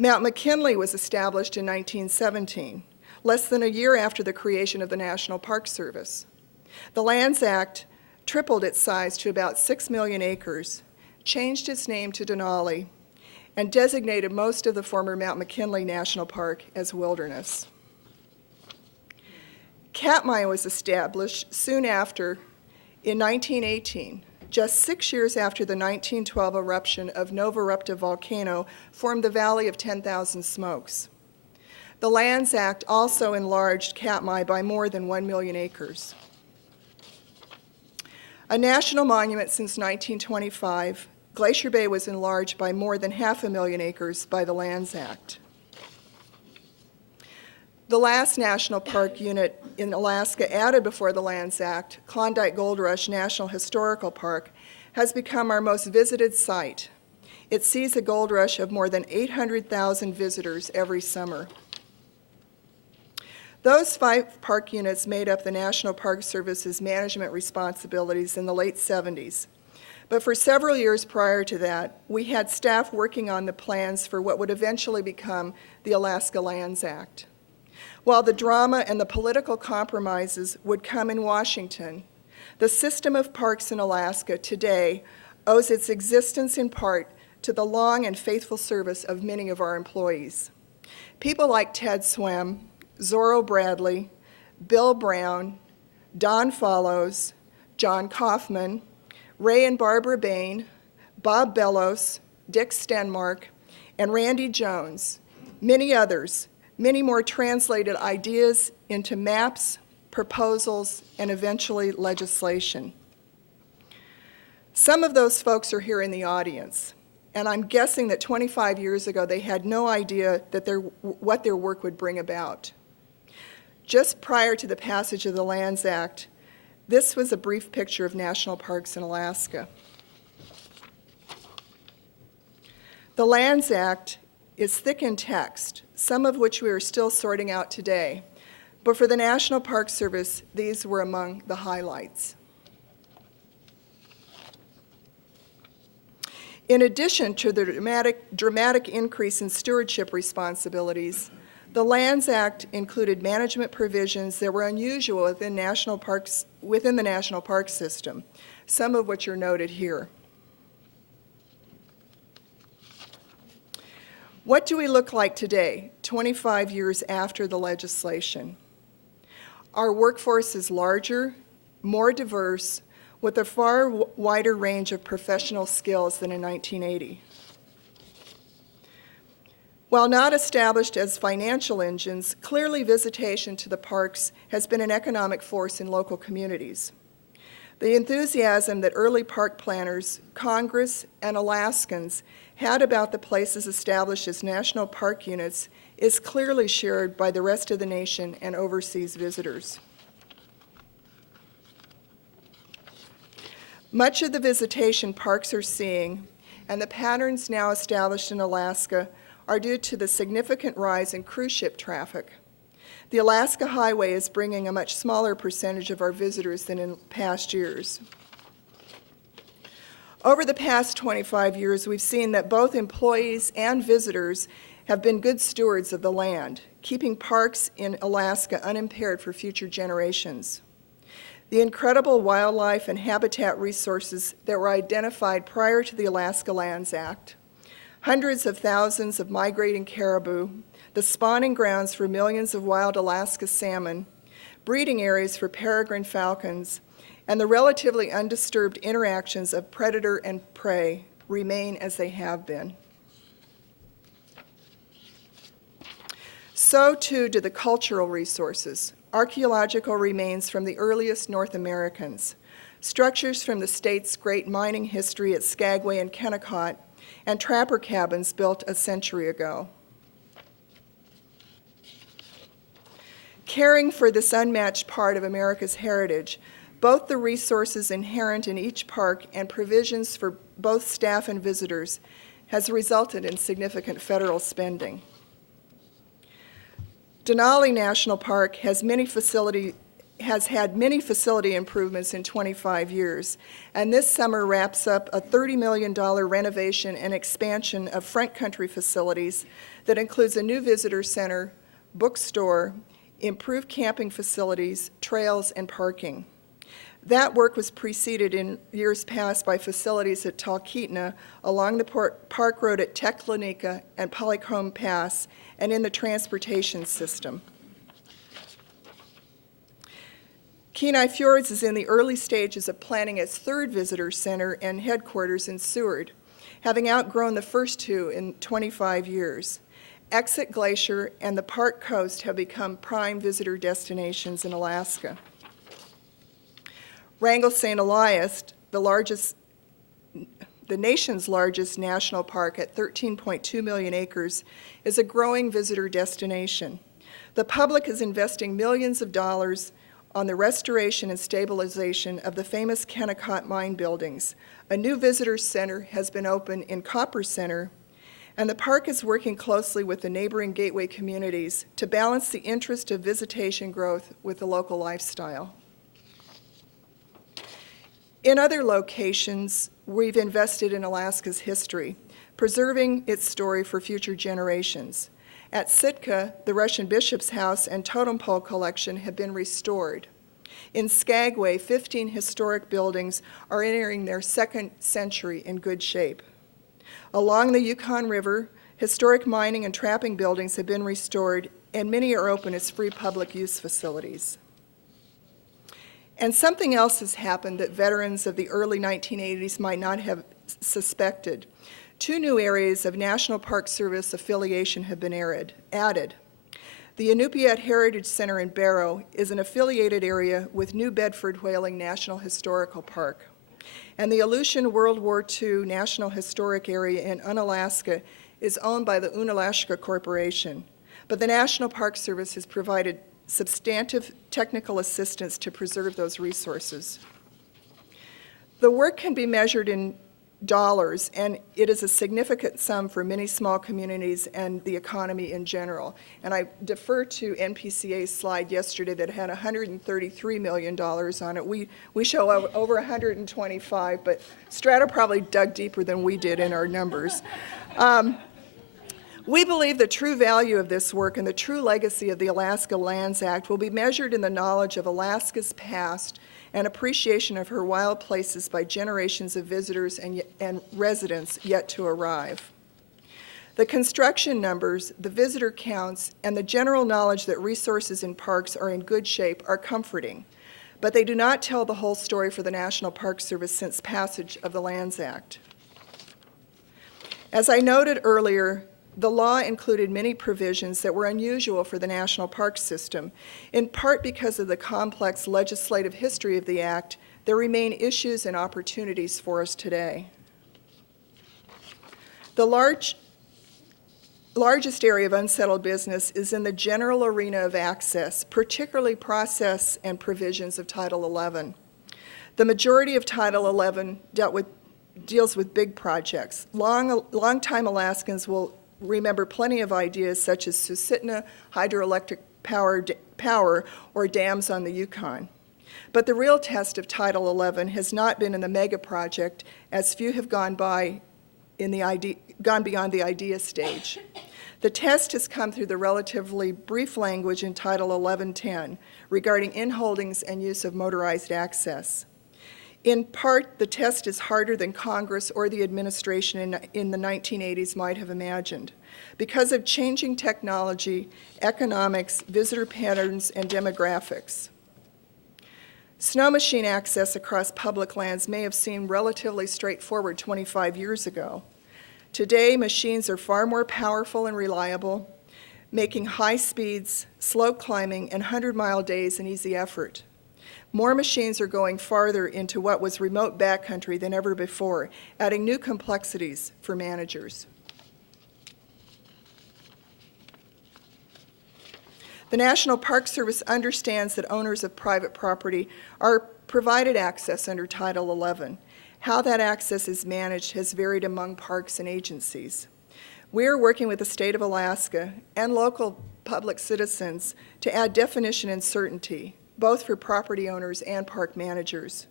Mount McKinley was established in 1917, less than a year after the creation of the National Park Service. The Lands Act tripled its size to about 6 million acres, changed its name to Denali, and designated most of the former Mount McKinley National Park as wilderness. Katmai was established soon after, in 1918, just 6 years after the 1912 eruption of Nova Eruptive volcano formed the Valley of 10,000 Smokes. The Lands Act also enlarged Katmai by more than 1 million acres. A national monument since 1925, Glacier Bay was enlarged by more than 500,000 acres by the Lands Act. The last national park unit in Alaska added before the Lands Act, Klondike Gold Rush National Historical Park, has become our most visited site. It sees a gold rush of more than 800,000 visitors every summer. Those 5 park units made up the National Park Service's management responsibilities in the late 70s. But for several years prior to that, we had staff working on the plans for what would eventually become the Alaska Lands Act. While the drama and the political compromises would come in Washington, the system of parks in Alaska today owes its existence in part to the long and faithful service of many of our employees. People like Ted Swem, Zorro Bradley, Bill Brown, Don Follows, John Kaufman, Ray and Barbara Bain, Bob Bellows, Dick Stenmark, and Randy Jones, many others, many more translated ideas into maps, proposals, and eventually legislation. Some of those folks are here in the audience, and I'm guessing that 25 years ago they had no idea that what their work would bring about. Just prior to the passage of the Lands Act, this was a brief picture of national parks in Alaska. The Lands Act is thick in text, some of which we are still sorting out today, but for the National Park Service, these were among the highlights. In addition to the dramatic increase in stewardship responsibilities, the Lands Act included management provisions that were unusual within the National Park System, some of which are noted here. What do we look like today, 25 years after the legislation? Our workforce is larger, more diverse, with a far wider range of professional skills than in 1980. While not established as financial engines, clearly visitation to the parks has been an economic force in local communities. The enthusiasm that early park planners, Congress, and Alaskans had about the places established as national park units is clearly shared by the rest of the nation and overseas visitors. Much of the visitation parks are seeing, and the patterns now established in Alaska, are due to the significant rise in cruise ship traffic. The Alaska Highway is bringing a much smaller percentage of our visitors than in past years. Over the past 25 years, we've seen that both employees and visitors have been good stewards of the land, keeping parks in Alaska unimpaired for future generations. The incredible wildlife and habitat resources that were identified prior to the Alaska Lands Act, hundreds of thousands of migrating caribou, the spawning grounds for millions of wild Alaska salmon, breeding areas for peregrine falcons, and the relatively undisturbed interactions of predator and prey remain as they have been. So too do the cultural resources, archaeological remains from the earliest North Americans, structures from the state's great mining history at Skagway and Kennecott, and trapper cabins built a century ago. Caring for this unmatched part of America's heritage, both the resources inherent in each park and provisions for both staff and visitors has resulted in significant federal spending. Denali National Park has many facilities has had many facility improvements in 25 years, and this summer wraps up a $30 million renovation and expansion of front country facilities that includes a new visitor center, bookstore, improved camping facilities, trails, and parking. That work was preceded in years past by facilities at Talkeetna, along the park road at Teklenika and Polycomb Pass, and in the transportation system. Kenai Fjords is in the early stages of planning its third visitor center and headquarters in Seward, having outgrown the first two in 25 years. Exit Glacier and the Park Coast have become prime visitor destinations in Alaska. Wrangell St. Elias, the nation's largest national park at 13.2 million acres, is a growing visitor destination. The public is investing millions of dollars on the restoration and stabilization of the famous Kennecott mine buildings. A new visitor center has been opened in Copper Center, and the park is working closely with the neighboring gateway communities to balance the interest of visitation growth with the local lifestyle. In other locations, we've invested in Alaska's history, preserving its story for future generations. At Sitka, the Russian Bishop's House and Totem Pole collection have been restored. In Skagway, 15 historic buildings are entering their second century in good shape. Along the Yukon River, historic mining and trapping buildings have been restored, and many are open as free public use facilities. And something else has happened that veterans of the early 1980s might not have suspected. 2 new areas of National Park Service affiliation have been added. The Inupiat Heritage Center in Barrow is an affiliated area with New Bedford Whaling National Historical Park. And the Aleutian World War II National Historic Area in Unalaska is owned by the Unalaska Corporation. But the National Park Service has provided substantive technical assistance to preserve those resources. The work can be measured in dollars, and it is a significant sum for many small communities and the economy in general. And I defer to NPCA's slide yesterday that had $133 million on it. We show over 125, but Strata probably dug deeper than we did in our numbers. We believe the true value of this work and the true legacy of the Alaska Lands Act will be measured in the knowledge of Alaska's past and appreciation of her wild places by generations of visitors and residents yet to arrive. The construction numbers, the visitor counts, and the general knowledge that resources in parks are in good shape are comforting, but they do not tell the whole story for the National Park Service since passage of the Lands Act. As I noted earlier, the law included many provisions that were unusual for the national park system. In part because of the complex legislative history of the Act, there remain issues and opportunities for us today. The largest area of unsettled business is in the general arena of access, particularly process and provisions of Title 11. The majority of Title 11 deals with big projects. Long-time Alaskans will remember plenty of ideas such as Susitna hydroelectric power or dams on the Yukon. But the real test of Title 11 has not been in the mega project, as few have gone beyond the idea stage. The test has come through the relatively brief language in Title 1110 regarding inholdings and use of motorized access. In part, the test is harder than Congress or the administration in the 1980s might have imagined. Because of changing technology, economics, visitor patterns, and demographics. Snow machine access across public lands may have seemed relatively straightforward 25 years ago. Today, machines are far more powerful and reliable, making high speeds, slope climbing, and 100-mile days an easy effort. More machines are going farther into what was remote backcountry than ever before, adding new complexities for managers. The National Park Service understands that owners of private property are provided access under Title 11. How that access is managed has varied among parks and agencies. We are working with the state of Alaska and local public citizens to add definition and certainty, both for property owners and park managers.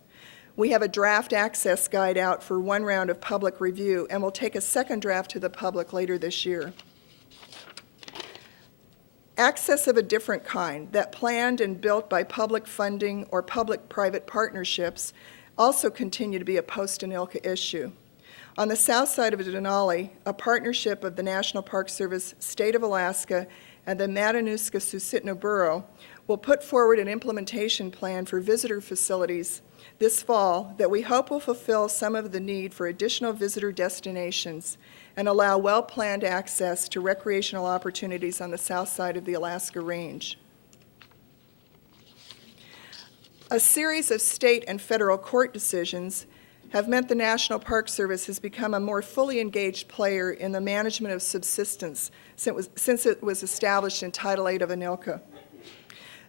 We have a draft access guide out for one round of public review, and we'll take a second draft to the public later this year. Access of a different kind, that planned and built by public funding or public-private partnerships, also continue to be a post-ANILCA issue. On the south side of Denali, a partnership of the National Park Service, State of Alaska, and the Matanuska-Susitna Borough will put forward an implementation plan for visitor facilities this fall that we hope will fulfill some of the need for additional visitor destinations and allow well-planned access to recreational opportunities on the south side of the Alaska Range. A series of state and federal court decisions have meant the National Park Service has become a more fully engaged player in the management of subsistence since it was established in Title VIII of ANILCA.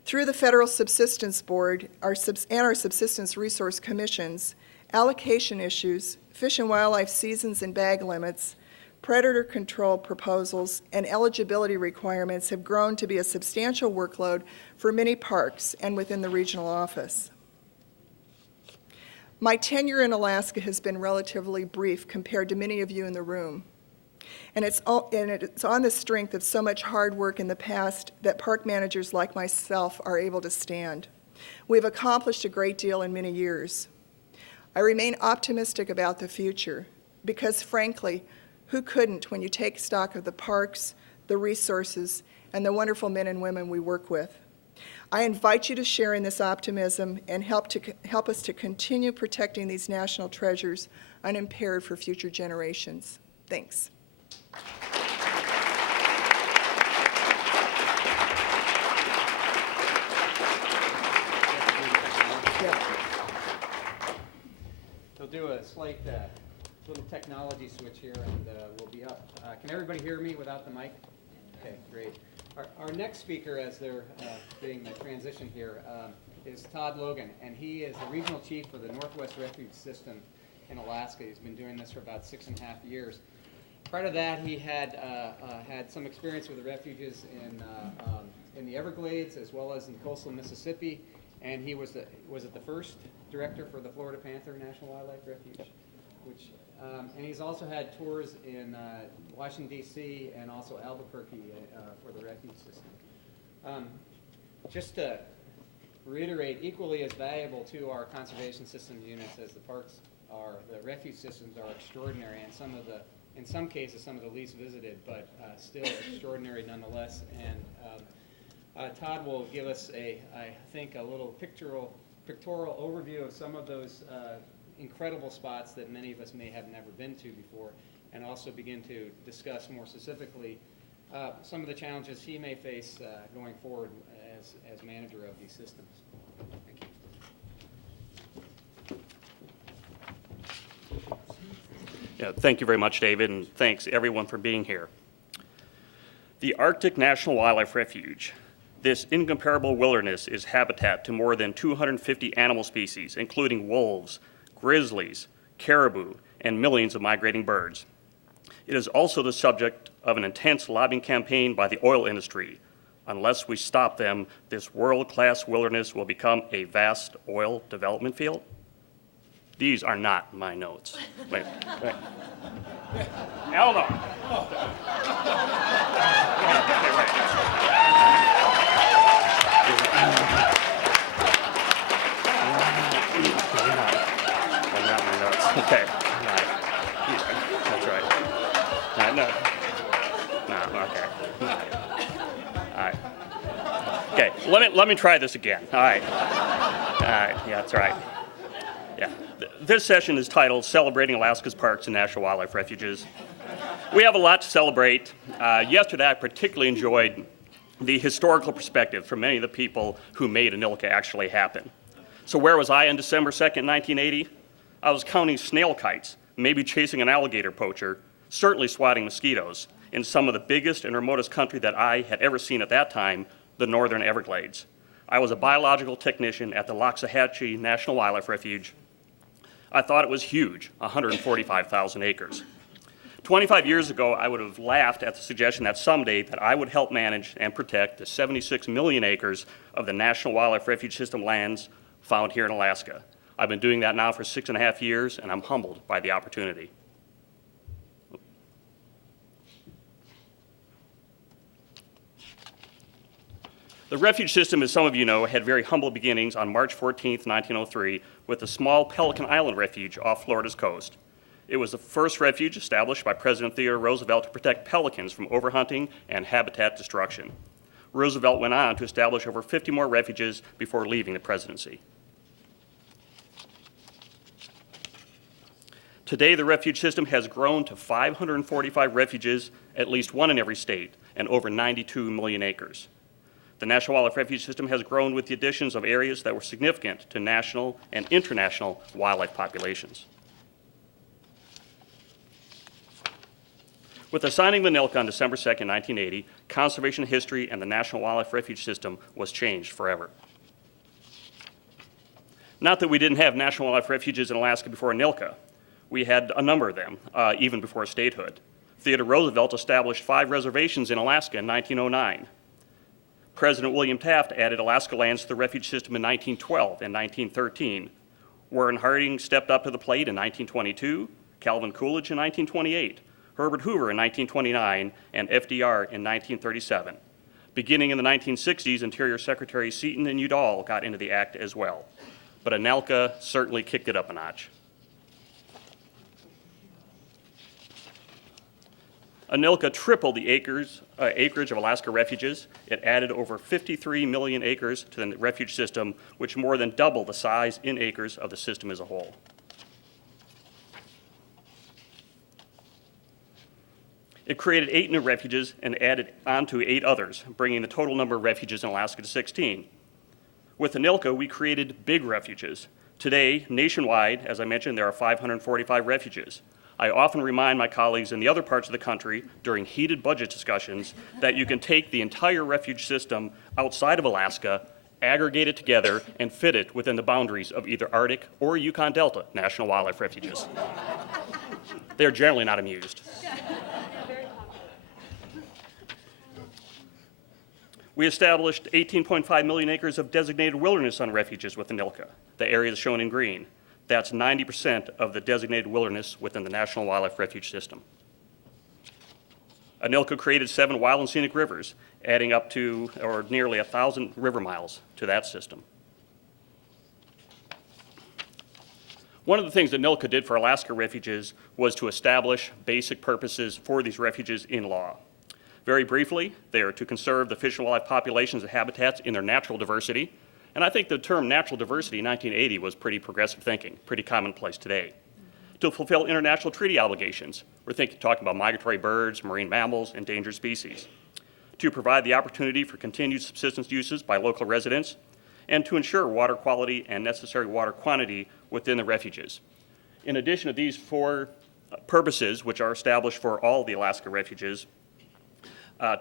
Through the Federal Subsistence Board and our Subsistence Resource Commissions, allocation issues, fish and wildlife seasons and bag limits, predator control proposals, and eligibility requirements have grown to be a substantial workload for many parks and within the regional office. My tenure in Alaska has been relatively brief compared to many of you in the room. And it's on the strength of so much hard work in the past that park managers like myself are able to stand. We've accomplished a great deal in many years. I remain optimistic about the future because, frankly, who couldn't when you take stock of the parks, the resources, and the wonderful men and women we work with? I invite you to share in this optimism and help us to continue protecting these national treasures unimpaired for future generations. Thanks. We'll do a slight little technology switch here, and we'll be up. Can everybody hear me without the mic? Okay, great. Our next speaker, as they're doing the transition here, is Todd Logan, and he is the regional chief for the Northwest Refuge System in Alaska. He's been doing this for about 6.5 years. Prior to that, he had had some experience with the refuges in the Everglades as well as in coastal Mississippi, and he was the first director for the Florida Panther National Wildlife Refuge, and he's also had tours in Washington, D.C. and also Albuquerque for the refuge system. Just to reiterate, equally as valuable to our conservation system units as the parks are, the refuge systems are extraordinary, and in some cases, some of the least visited, but still extraordinary nonetheless. And Todd will give us I think, a little pictorial overview of some of those incredible spots that many of us may have never been to before, and also begin to discuss more specifically some of the challenges he may face going forward as manager of these systems. Thank you. Yeah, thank you very much, David, and thanks everyone for being here. The Arctic National Wildlife Refuge. This incomparable wilderness is habitat to more than 250 animal species, including wolves, grizzlies, caribou, and millions of migrating birds. It is also the subject of an intense lobbying campaign by the oil industry. Unless we stop them, this world-class wilderness will become a vast oil development field. These are not my notes. Wait. Eleanor. Okay. All right. That's right. No. Okay. All right. Okay. Let me try this again. All right. Yeah, that's right. Yeah. This session is titled Celebrating Alaska's Parks and National Wildlife Refuges. We have a lot to celebrate. Yesterday, I particularly enjoyed the historical perspective from many of the people who made ANILCA actually happen. So where was I on December 2nd, 1980? I was counting snail kites, maybe chasing an alligator poacher, certainly swatting mosquitoes in some of the biggest and remotest country that I had ever seen at that time, the Northern Everglades. I was a biological technician at the Loxahatchee National Wildlife Refuge. I thought it was huge, 145,000 acres. 25 years ago, I would have laughed at the suggestion that someday that I would help manage and protect the 76 million acres of the National Wildlife Refuge System lands found here in Alaska. I've been doing that now for 6.5 years, and I'm humbled by the opportunity. The refuge system, as some of you know, had very humble beginnings on March 14, 1903, with a small Pelican Island refuge off Florida's coast. It was the first refuge established by President Theodore Roosevelt to protect pelicans from overhunting and habitat destruction. Roosevelt went on to establish over 50 more refuges before leaving the presidency. Today, the refuge system has grown to 545 refuges, at least one in every state, and over 92 million acres. The National Wildlife Refuge System has grown with the additions of areas that were significant to national and international wildlife populations. With the signing of Anilka on December 2, 1980, conservation history and the National Wildlife Refuge System was changed forever. Not that we didn't have national wildlife refuges in Alaska before Anilka. We had a number of them, even before statehood. Theodore Roosevelt established 5 reservations in Alaska in 1909. President William Taft added Alaska lands to the refuge system in 1912 and 1913. Warren Harding stepped up to the plate in 1922, Calvin Coolidge in 1928, Herbert Hoover in 1929, and FDR in 1937. Beginning in the 1960s, Interior Secretary Seaton and Udall got into the act as well. But Anilka certainly kicked it up a notch. Anilka tripled the acreage of Alaska refuges. It added over 53 million acres to the refuge system, which more than doubled the size in acres of the system as a whole. It created 8 new refuges and added on to 8 others, bringing the total number of refuges in Alaska to 16. With Anilka, we created big refuges. Today, nationwide, as I mentioned, there are 545 refuges. I often remind my colleagues in the other parts of the country during heated budget discussions that you can take the entire refuge system outside of Alaska, aggregate it together, and fit it within the boundaries of either Arctic or Yukon Delta National Wildlife Refuges. They are generally not amused. We established 18.5 million acres of designated wilderness on refuges with Anilka, the areas shown in green. That's 90% of the designated wilderness within the National Wildlife Refuge System. Anilka created 7 wild and scenic rivers, adding up to, or nearly 1,000 river miles to that system. One of the things that Anilka did for Alaska refuges was to establish basic purposes for these refuges in law. Very briefly, they are to conserve the fish and wildlife populations and habitats in their natural diversity. And I think the term natural diversity in 1980 was pretty progressive thinking, pretty commonplace today. To fulfill international treaty obligations, we're talking about migratory birds, marine mammals, endangered species. To provide the opportunity for continued subsistence uses by local residents, and to ensure water quality and necessary water quantity within the refuges. In addition to these 4 purposes, which are established for all the Alaska refuges,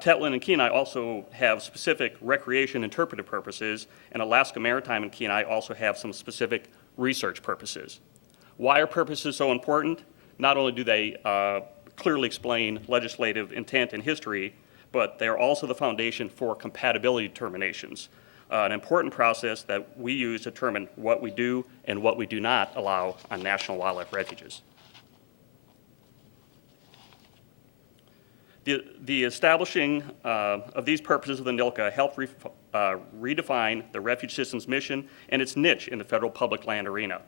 Tetlin and Kenai also have specific recreation interpretive purposes, and Alaska Maritime and Kenai also have some specific research purposes. Why are purposes so important? Not only do they clearly explain legislative intent and history, but they are also the foundation for compatibility determinations, an important process that we use to determine what we do and what we do not allow on national wildlife refuges. The establishing of these purposes of the Anilka helped redefine the refuge system's mission and its niche in the federal public land arena.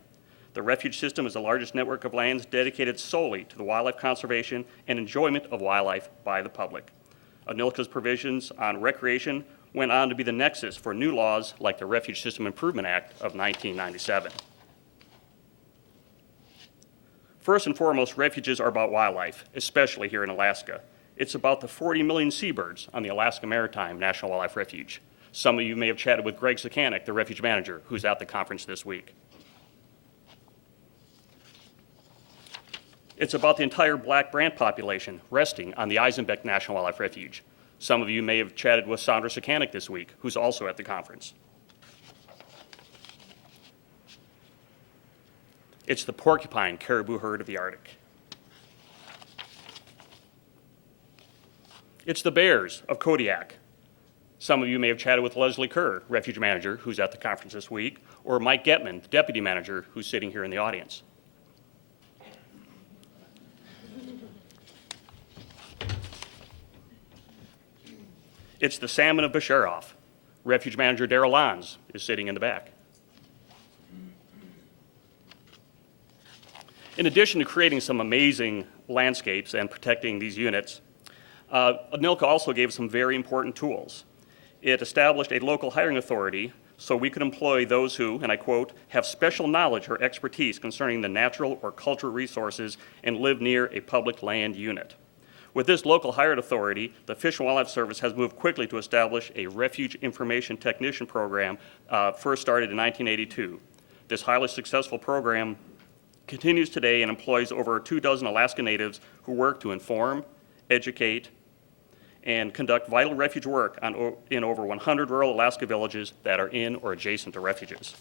The refuge system is the largest network of lands dedicated solely to the wildlife conservation and enjoyment of wildlife by the public. Anilka's provisions on recreation went on to be the nexus for new laws like the Refuge System Improvement Act of 1997. First and foremost, refuges are about wildlife, especially here in Alaska. It's about the 40 million seabirds on the Alaska Maritime National Wildlife Refuge. Some of you may have chatted with Greg Sakanik, the refuge manager, who's at the conference this week. It's about the entire black brant population resting on the Eisenbeck National Wildlife Refuge. Some of you may have chatted with Sandra Sakanik this week, who's also at the conference. It's the porcupine caribou herd of the Arctic. It's the bears of Kodiak. Some of you may have chatted with Leslie Kerr, refuge manager, who's at the conference this week, or Mike Getman, the deputy manager, who's sitting here in the audience. It's the salmon of Basharoff. Refuge manager Daryl Lons is sitting in the back. In addition to creating some amazing landscapes and protecting these units, ANILCA also gave us some very important tools. It established a local hiring authority so we could employ those who, and I quote, have special knowledge or expertise concerning the natural or cultural resources and live near a public land unit. With this local hired authority, the Fish and Wildlife Service has moved quickly to establish a refuge information technician program first started in 1982. This highly successful program continues today and employs over 24 Alaska Natives who work to inform, educate, and conduct vital refuge work in over 100 rural Alaska villages that are in or adjacent to refuges.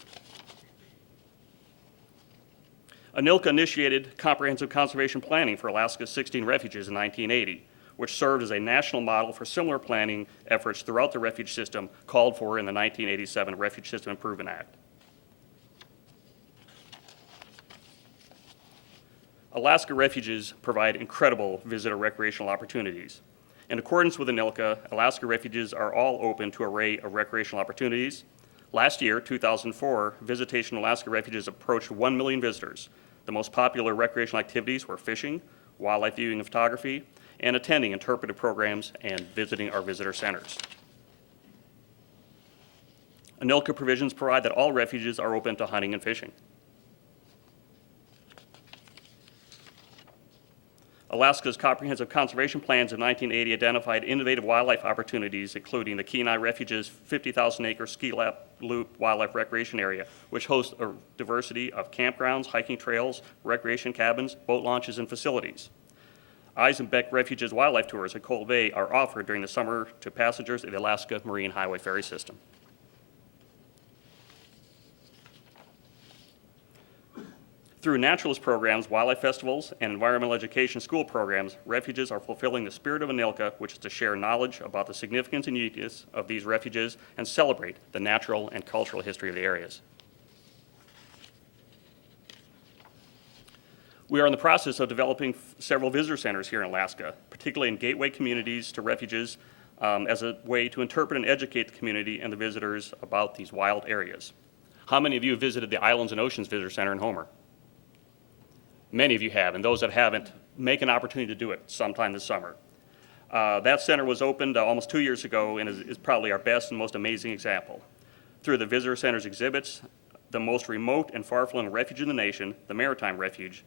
ANILCA initiated comprehensive conservation planning for Alaska's 16 refuges in 1980, which served as a national model for similar planning efforts throughout the refuge system called for in the 1987 Refuge System Improvement Act. Alaska refuges provide incredible visitor recreational opportunities. In accordance with ANILCA, Alaska refuges are all open to an array of recreational opportunities. Last year, 2004, visitation in Alaska refuges approached 1 million visitors. The most popular recreational activities were fishing, wildlife viewing and photography, and attending interpretive programs and visiting our visitor centers. ANILCA provisions provide that all refuges are open to hunting and fishing. Alaska's comprehensive conservation plans of 1980 identified innovative wildlife opportunities, including the Kenai Refuge's 50,000-acre ski loop wildlife recreation area, which hosts a diversity of campgrounds, hiking trails, recreation cabins, boat launches, and facilities. Eisenbeck Refuge's wildlife tours at Cold Bay are offered during the summer to passengers of the Alaska Marine Highway Ferry System. Through naturalist programs, wildlife festivals, and environmental education school programs, refuges are fulfilling the spirit of ANILCA, which is to share knowledge about the significance and uniqueness of these refuges and celebrate the natural and cultural history of the areas. We are in the process of developing several visitor centers here in Alaska, particularly in gateway communities to refuges, as a way to interpret and educate the community and the visitors about these wild areas. How many of you have visited the Islands and Oceans Visitor Center in Homer? Many of you have, and those that haven't, make an opportunity to do it sometime this summer. That center was opened almost 2 years ago and is probably our best and most amazing example. Through the visitor center's exhibits, the most remote and far-flung refuge in the nation, the Maritime Refuge,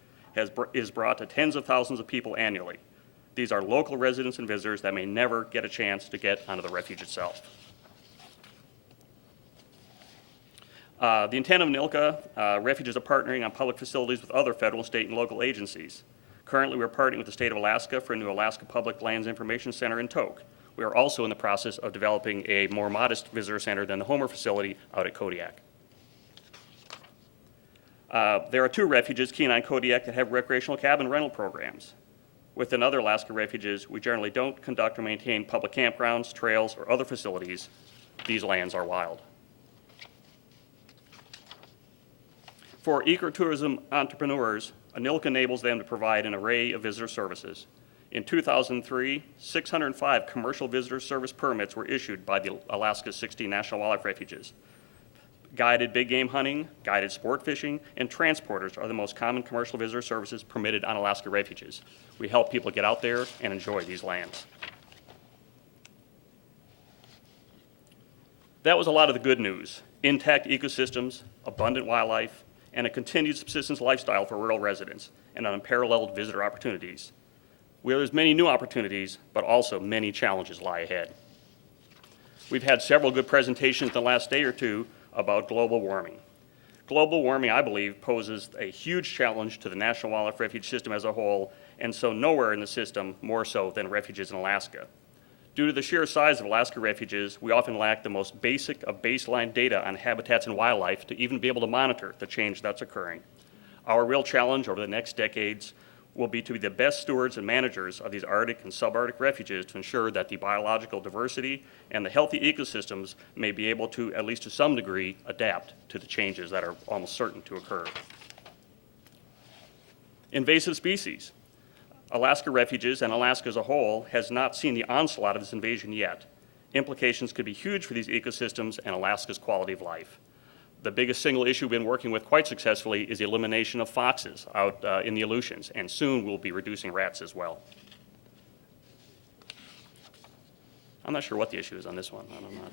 is brought to tens of thousands of people annually. These are local residents and visitors that may never get a chance to get onto the refuge itself. The intent of ANILCA, refuges are partnering on public facilities with other federal, state, and local agencies. Currently, we're partnering with the state of Alaska for a new Alaska Public Lands Information Center in Tok. We are also in the process of developing a more modest visitor center than the Homer facility out at Kodiak. There are 2 refuges, Kenai and Kodiak, that have recreational cabin rental programs. Within other Alaska refuges, we generally don't conduct or maintain public campgrounds, trails, or other facilities. These lands are wild. For ecotourism entrepreneurs, ANILCA enables them to provide an array of visitor services. In 2003, 605 commercial visitor service permits were issued by the Alaska's 16 national wildlife refuges. Guided big game hunting, guided sport fishing, and transporters are the most common commercial visitor services permitted on Alaska refuges. We help people get out there and enjoy these lands. That was a lot of the good news: intact ecosystems, abundant wildlife, and a continued subsistence lifestyle for rural residents, and unparalleled visitor opportunities. There's many new opportunities, but also many challenges lie ahead. We've had several good presentations in the last day or two about global warming. Global warming, I believe, poses a huge challenge to the National Wildlife Refuge system as a whole, and so nowhere in the system more so than refuges in Alaska. Due to the sheer size of Alaska refuges, we often lack the most basic of baseline data on habitats and wildlife to even be able to monitor the change that's occurring. Our real challenge over the next decades will be to be the best stewards and managers of these Arctic and subarctic refuges to ensure that the biological diversity and the healthy ecosystems may be able to, at least to some degree, adapt to the changes that are almost certain to occur. Invasive species. Alaska refuges and Alaska as a whole has not seen the onslaught of this invasion yet. Implications could be huge for these ecosystems and Alaska's quality of life. The biggest single issue we've been working with quite successfully is the elimination of foxes out in the Aleutians, and soon we'll be reducing rats as well. I'm not sure what the issue is on this one. I'm not.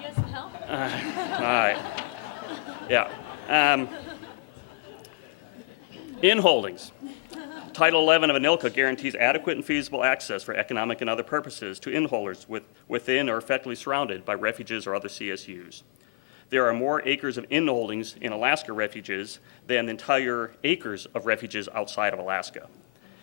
You have some help? All right. Yeah. In-holdings. Title 11 of ANILCA guarantees adequate and feasible access for economic and other purposes to in-holders within or effectively surrounded by refuges or other CSUs. There are more acres of in-holdings in Alaska refuges than the entire acres of refuges outside of Alaska.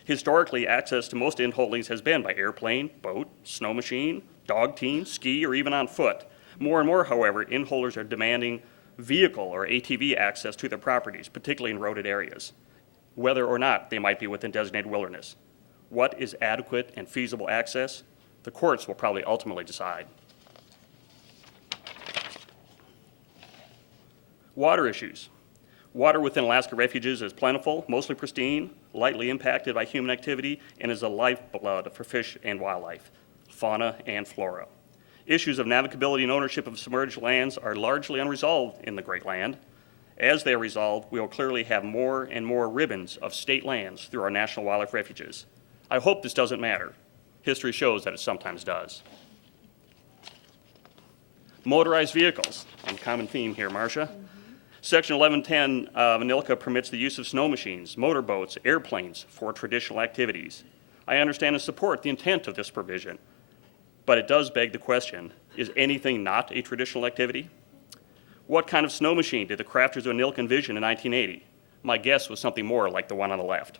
Historically, access to most in-holdings has been by airplane, boat, snow machine, dog team, ski, or even on foot. More and more, however, in-holders are demanding vehicle or ATV access to their properties, particularly in roaded areas, whether or not they might be within designated wilderness. What is adequate and feasible access? The courts will probably ultimately decide. Water issues. Water within Alaska refuges is plentiful, mostly pristine, lightly impacted by human activity, and is a lifeblood for fish and wildlife, fauna and flora. Issues of navigability and ownership of submerged lands are largely unresolved in the Great Land. As they are resolved, we will clearly have more and more ribbons of state lands through our national wildlife refuges. I hope this doesn't matter. History shows that it sometimes does. Motorized vehicles, and common theme here, Marcia. Section 1110 of ANILCA permits the use of snow machines, motorboats, airplanes for traditional activities. I understand and support the intent of this provision, but it does beg the question, is anything not a traditional activity? What kind of snow machine did the crafters of ANILCA envision in 1980? My guess was something more like the one on the left.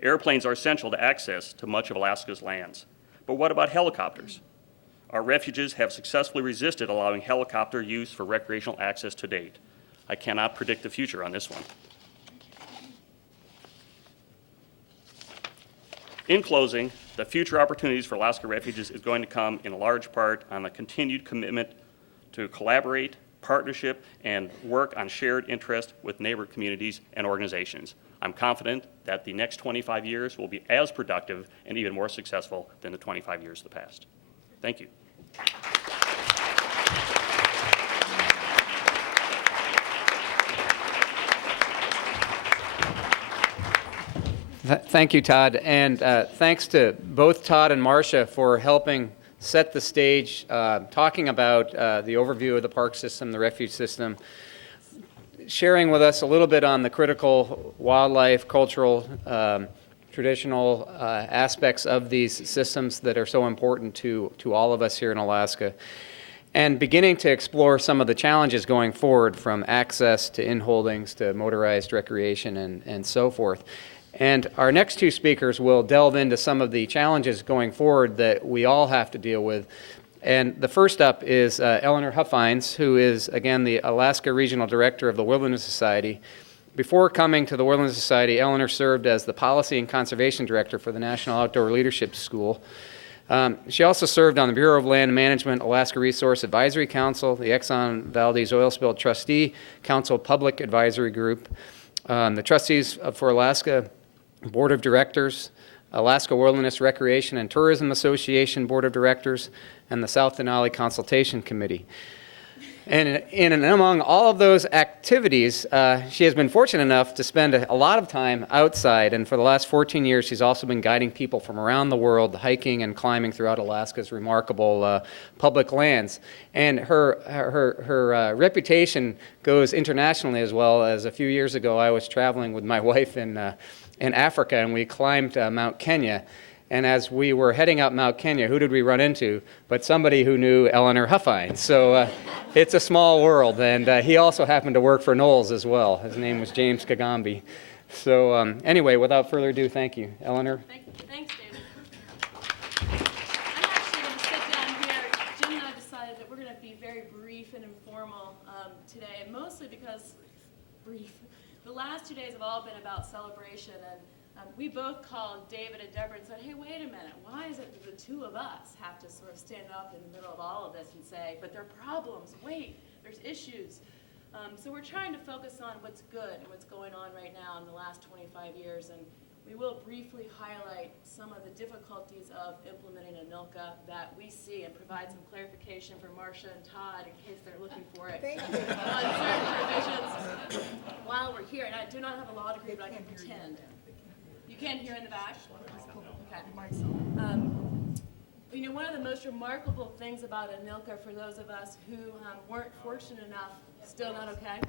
Airplanes are essential to access to much of Alaska's lands. But what about helicopters? Our refuges have successfully resisted allowing helicopter use for recreational access to date. I cannot predict the future on this one. In closing, the future opportunities for Alaska refuges is going to come in large part on the continued commitment to collaborate, partnership, and work on shared interest with neighbor communities and organizations. I'm confident that the next 25 years will be as productive and even more successful than the 25 years of the past. Thank you. Thank you, Todd, and thanks to both Todd and Marcia for helping set the stage, talking about the overview of the park system, the refuge system, sharing with us a little bit on the critical wildlife, cultural, traditional aspects of these systems that are so important to all of us here in Alaska, and beginning to explore some of the challenges going forward, from access to in-holdings to motorized recreation and so forth. And our next two speakers will delve into some of the challenges going forward that we all have to deal with. And the first up is Eleanor Huffines, who is, again, the Alaska Regional Director of the Wilderness Society. Before coming to the Wilderness Society, Eleanor served as the Policy and Conservation Director for the National Outdoor Leadership School. She also served on the Bureau of Land Management, Alaska Resource Advisory Council, the Exxon Valdez Oil Spill Trustee Council Public Advisory Group, the Trustees for Alaska Board of Directors, Alaska Wilderness Recreation and Tourism Association Board of Directors, and the South Denali Consultation Committee. And in and among all of those activities, she has been fortunate enough to spend a lot of time outside, and for the last 14 years she's also been guiding people from around the world hiking and climbing throughout Alaska's remarkable public lands. And her reputation goes internationally as well. As a few years ago I was traveling with my wife in Africa, and we climbed Mount Kenya. And as we were heading up Mount Kenya, who did we run into but somebody who knew Eleanor Huffines? So it's a small world, and he also happened to work for Knowles as well. His name was James Kagambi. So anyway, without further ado, thank you. Eleanor? Thanks, David. I'm actually going to sit down here. Jim and I decided that we're going to be very brief and informal today, mostly because the last 2 days have all been about celebration, and we both called David and Deborah and said, hey, wait a minute, why is it that the two of us have to sort of stand up in the middle of all of this and say, but there are problems, wait, there's issues. So we're trying to focus on what's good and what's going on right now in the last 25 years, and we will briefly highlight some of the difficulties of implementing ANILCA that we see and provide some clarification for Marcia and Todd in case they're looking for it. Thank you. On certain provisions while we're here, and I do not have a law degree, but I can pretend. You can't hear in the back? Okay. You know, one of the most remarkable things about ANILCA for those of us who weren't fortunate enough, still not okay?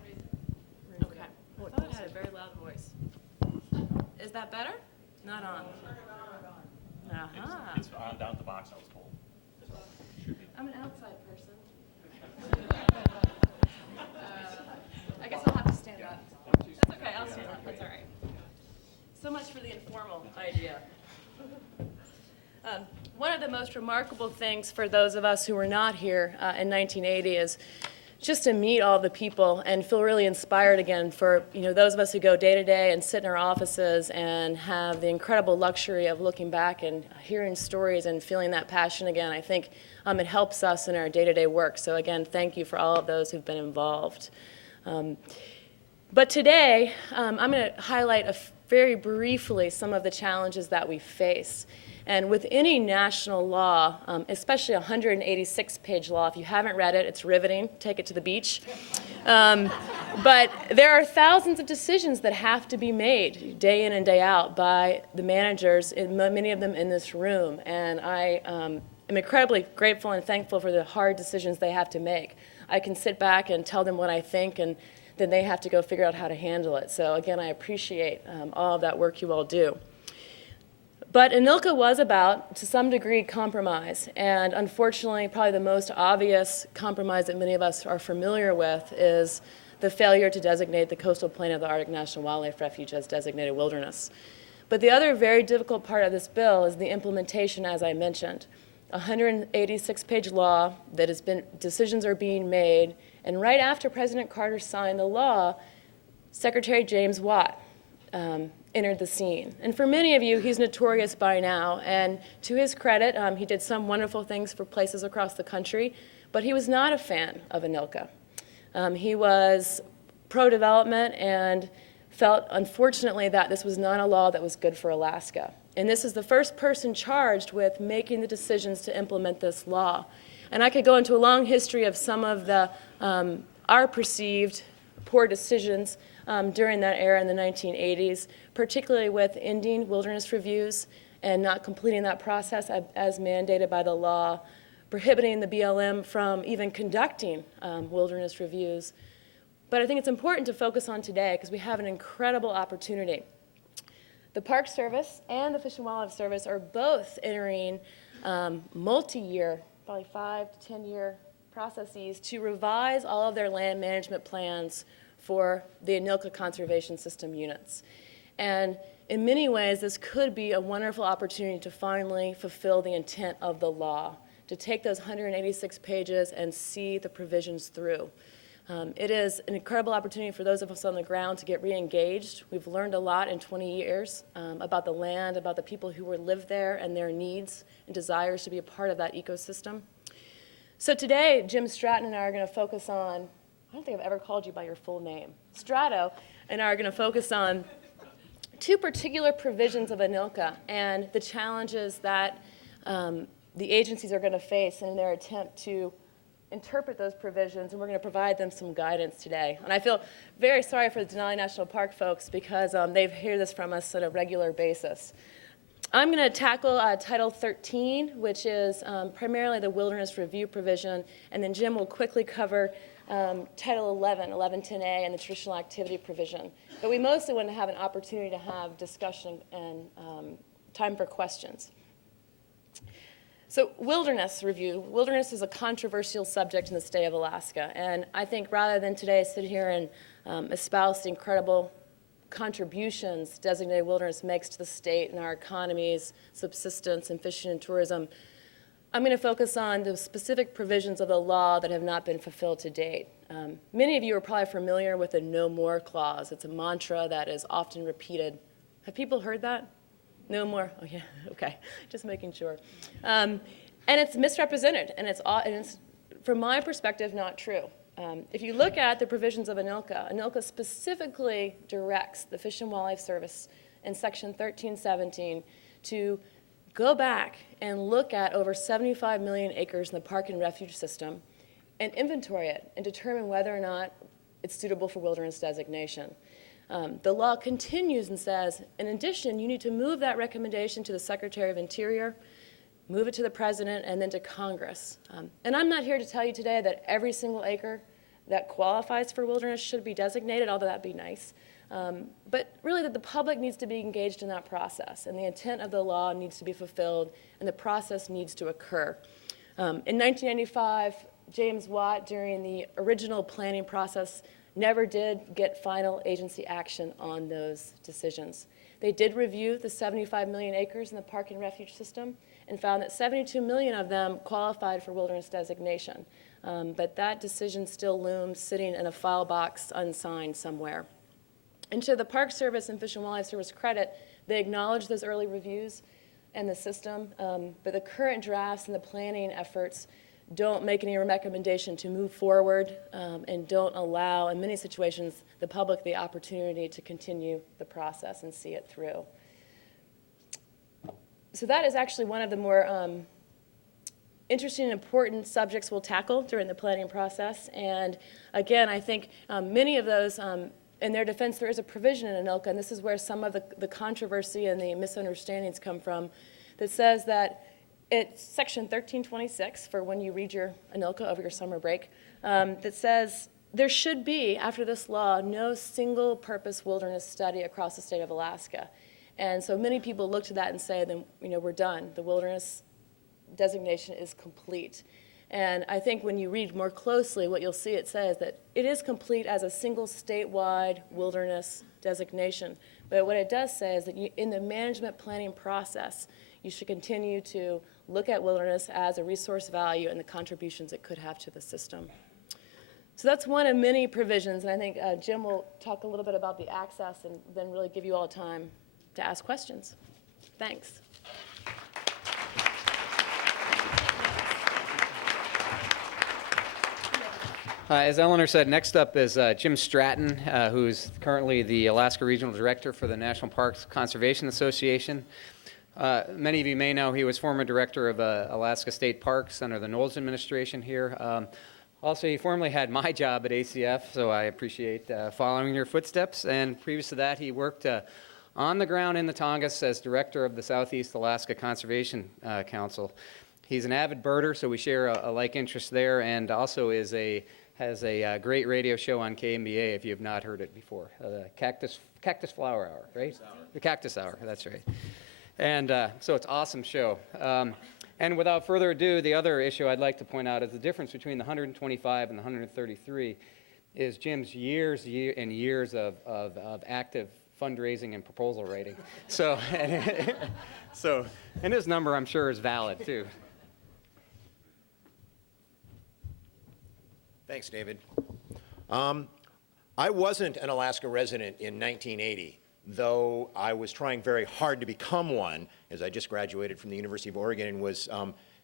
Okay. I thought it had a very loud voice. Is that better? Not on. Uh-huh. It's on down at the box I was told. I'm an outside person. I guess I'll have to stand up. That's okay, I'll stand up, that's all right. So much for the informal idea. One of the most remarkable things for those of us who were not here in 1980 is just to meet all the people and feel really inspired again for those of us who go day to day and sit in our offices and have the incredible luxury of looking back and hearing stories and feeling that passion again. I think it helps us in our day-to-day work. So again, thank you for all of those who've been involved. But today, I'm going to highlight very briefly some of the challenges that we face. And with any national law, especially a 186-page law, if you haven't read it, it's riveting. Take it to the beach. But there are thousands of decisions that have to be made day in and day out by the managers, many of them in this room. And I am incredibly grateful and thankful for the hard decisions they have to make. I can sit back and tell them what I think, and then they have to go figure out how to handle it. So again, I appreciate all of that work you all do. But ANILCA was about, to some degree, compromise. And unfortunately, probably the most obvious compromise that many of us are familiar with is the failure to designate the coastal plain of the Arctic National Wildlife Refuge as designated wilderness. But the other very difficult part of this bill is the implementation, as I mentioned. A 186-page law that has been, decisions are being made, and right after President Carter signed the law, Secretary James Watt entered the scene. And for many of you, he's notorious by now, and to his credit, he did some wonderful things for places across the country, but he was not a fan of ANILCA. He was pro-development and felt, unfortunately, that this was not a law that was good for Alaska. And this is the first person charged with making the decisions to implement this law. And I could go into a long history of some of the our perceived poor decisions during that era in the 1980s, particularly with ending wilderness reviews and not completing that process as mandated by the law, prohibiting the BLM from even conducting wilderness reviews. But I think it's important to focus on today because we have an incredible opportunity. The Park Service and the Fish and Wildlife Service are both entering multi-year, probably 5 to 10-year processes to revise all of their land management plans for the ANILCA conservation system units. And in many ways, this could be a wonderful opportunity to finally fulfill the intent of the law, to take those 186 pages and see the provisions through. It is an incredible opportunity for those of us on the ground to get re-engaged. We've learned a lot in 20 years about the land, about the people who live there and their needs and desires to be a part of that ecosystem. So today, Jim Stratton and I are going to focus on, I don't think I've ever called you by your full name, Strato, and I are going to focus on two particular provisions of ANILCA and the challenges that the agencies are going to face in their attempt to interpret those provisions, and we're going to provide them some guidance today. And I feel very sorry for the Denali National Park folks because they hear this from us on a regular basis. I'm going to tackle Title 13, which is primarily the wilderness review provision, and then Jim will quickly cover Title 11, 1110A, and the traditional activity provision. But we mostly want to have an opportunity to have discussion and time for questions. So wilderness review. Wilderness is a controversial subject in the state of Alaska, and I think rather than today sit here and espouse the incredible contributions designated wilderness makes to the state and our economies, subsistence, and fishing and tourism, I'm going to focus on the specific provisions of the law that have not been fulfilled to date. Many of you are probably familiar with the no more clause. It's a mantra that is often repeated. Have people heard that? No more? Oh, yeah, okay, just making sure. And it's misrepresented, and it's, from my perspective, not true. If you look at the provisions of ANILCA specifically directs the Fish and Wildlife Service in Section 1317 to go back and look at over 75 million acres in the park and refuge system and inventory it and determine whether or not it's suitable for wilderness designation. The law continues and says, in addition, you need to move that recommendation to the Secretary of Interior, move it to the President, and then to Congress. And I'm not here to tell you today that every single acre that qualifies for wilderness should be designated, although that'd be nice. But really that the public needs to be engaged in that process, and the intent of the law needs to be fulfilled, and the process needs to occur. In 1995, James Watt, during the original planning process, never did get final agency action on those decisions. They did review the 75 million acres in the park and refuge system and found that 72 million of them qualified for wilderness designation. But that decision still looms sitting in a file box unsigned somewhere. And to the Park Service and Fish and Wildlife Service credit, they acknowledge those early reviews and the system, but the current drafts and the planning efforts don't make any recommendation to move forward and don't allow, in many situations, the public the opportunity to continue the process and see it through. So that is actually one of the more interesting and important subjects we'll tackle during the planning process. And again, I think many of those, in their defense, there is a provision in ANILCA, and this is where some of the controversy and the misunderstandings come from, that says that it's Section 1326, for when you read your ANILCA over your summer break, that says there should be, after this law, no single-purpose wilderness study across the state of Alaska. And so many people look to that and say, then, we're done. The wilderness designation is complete. And I think when you read more closely, what you'll see, it says that it is complete as a single statewide wilderness designation. But what it does say is that in the management planning process, you should continue to look at wilderness as a resource value and the contributions it could have to the system. So that's one of many provisions, and I think Jim will talk a little bit about the access and then really give you all time to ask questions. Thanks. As Eleanor said, next up is Jim Stratton, who's currently the Alaska Regional Director for the National Parks Conservation Association. Many of you may know he was former director of Alaska State Parks under the Knowles administration here. Also, he formerly had my job at ACF, so I appreciate following your footsteps. And previous to that, he worked on the ground in the Tongass as director of the Southeast Alaska Conservation Council. He's an avid birder, so we share a like interest there, and also has a great radio show on KMBA if you have not heard it before, the Cactus Flower Hour, right? The Cactus Hour, that's right. And so it's an awesome show. And without further ado, the other issue I'd like to point out is the difference between the 125 and the 133 is Jim's years and years of active fundraising and proposal writing. So, and his number, I'm sure, is valid, too. Thanks, David. I wasn't an Alaska resident in 1980, though I was trying very hard to become one, as I just graduated from the University of Oregon and was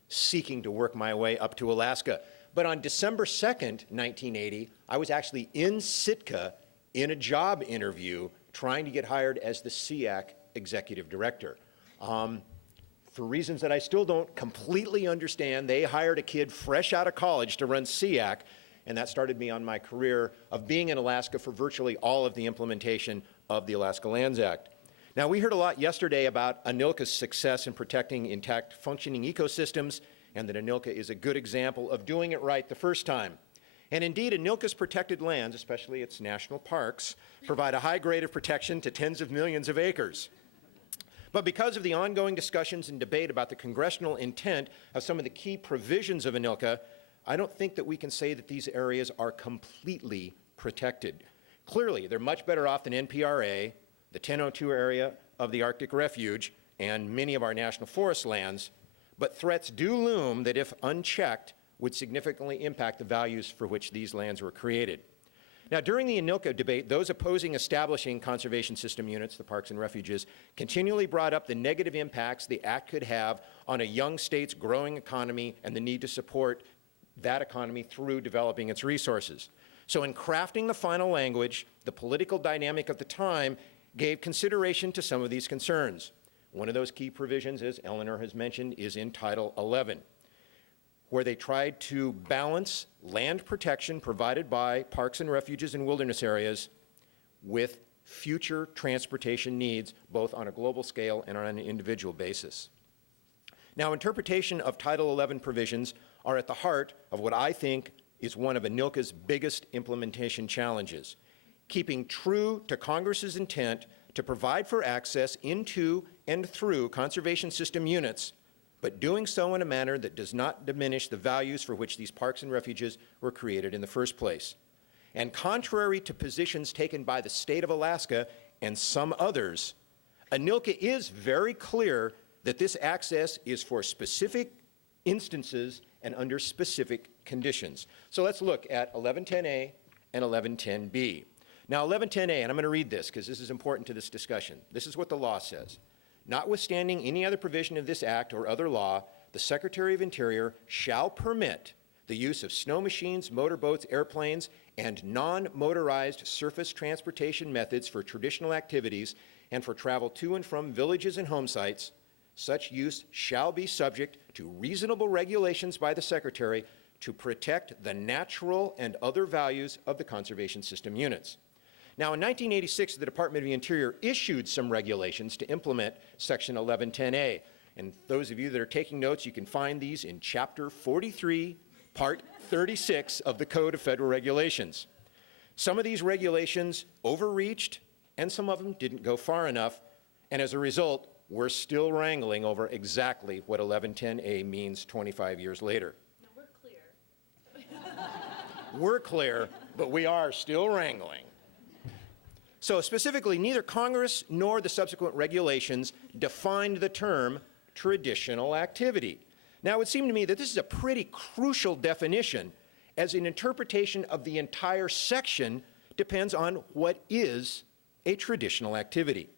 seeking to work my way up to Alaska. But on December 2nd, 1980, I was actually in Sitka in a job interview trying to get hired as the SEAC executive director. For reasons that I still don't completely understand, they hired a kid fresh out of college to run SEAC, and that started me on my career of being in Alaska for virtually all of the implementation of the Alaska Lands Act. Now, we heard a lot yesterday about ANILCA's success in protecting intact functioning ecosystems, and that ANILCA is a good example of doing it right the first time. And indeed, ANILCA's protected lands, especially its national parks, provide a high grade of protection to tens of millions of acres. But because of the ongoing discussions and debate about the congressional intent of some of the key provisions of ANILCA, I don't think that we can say that these areas are completely protected. Clearly, they're much better off than NPRA, the 1002 area of the Arctic Refuge, and many of our national forest lands. but threats do loom that, if unchecked, would significantly impact the values for which these lands were created. Now, during the ANILCA debate, those opposing establishing conservation system units, the parks and refuges, continually brought up the negative impacts the act could have on a young state's growing economy and the need to support that economy through developing its resources. So in crafting the final language, the political dynamic of the time gave consideration to some of these concerns. One of those key provisions, as Eleanor has mentioned, is in Title 11, where they tried to balance land protection provided by parks and refuges and wilderness areas with future transportation needs, both on a global scale and on an individual basis. Now, interpretation of Title 11 provisions are at the heart of what I think is one of ANILCA's biggest implementation challenges, keeping true to Congress's intent to provide for access into and through conservation system units, but doing so in a manner that does not diminish the values for which these parks and refuges were created in the first place. And contrary to positions taken by the state of Alaska and some others, ANILCA is very clear that this access is for specific instances and under specific conditions. So let's look at 1110A and 1110B. Now, 1110A, and I'm going to read this because this is important to this discussion. This is what the law says. Notwithstanding any other provision of this act or other law, the Secretary of Interior shall permit the use of snow machines, motorboats, airplanes, and non-motorized surface transportation methods for traditional activities and for travel to and from villages and home sites. Such use shall be subject to reasonable regulations by the Secretary to protect the natural and other values of the conservation system units. Now, in 1986, the Department of the Interior issued some regulations to implement Section 1110A. And those of you that are taking notes, you can find these in Chapter 43, Part 36 of the Code of Federal Regulations. Some of these regulations overreached, and some of them didn't go far enough. And as a result, we're still wrangling over exactly what 1110A means 25 years later. No, we're clear. We're clear, but we are still wrangling. So specifically, neither Congress nor the subsequent regulations defined the term traditional activity. Now, it would seem to me that this is a pretty crucial definition, as an interpretation of the entire section depends on what is a traditional activity.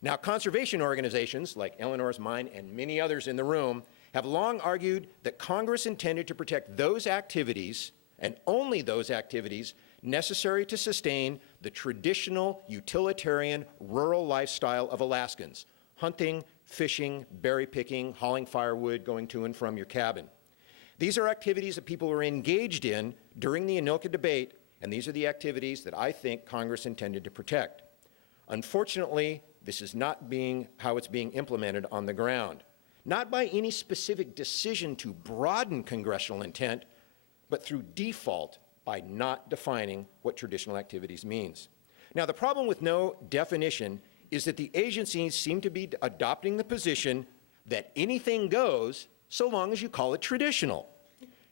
Now, conservation organizations like Eleanor's, mine, and many others in the room have long argued that Congress intended to protect those activities, and only those activities, necessary to sustain the traditional utilitarian rural lifestyle of Alaskans: hunting, fishing, berry picking, hauling firewood, going to and from your cabin. These are activities that people were engaged in during the ANILCA debate, and these are the activities that I think Congress intended to protect. Unfortunately, this is not how it's being implemented on the ground, not by any specific decision to broaden congressional intent, but through default by not defining what traditional activities means. Now, the problem with no definition is that the agencies seem to be adopting the position that anything goes so long as you call it traditional.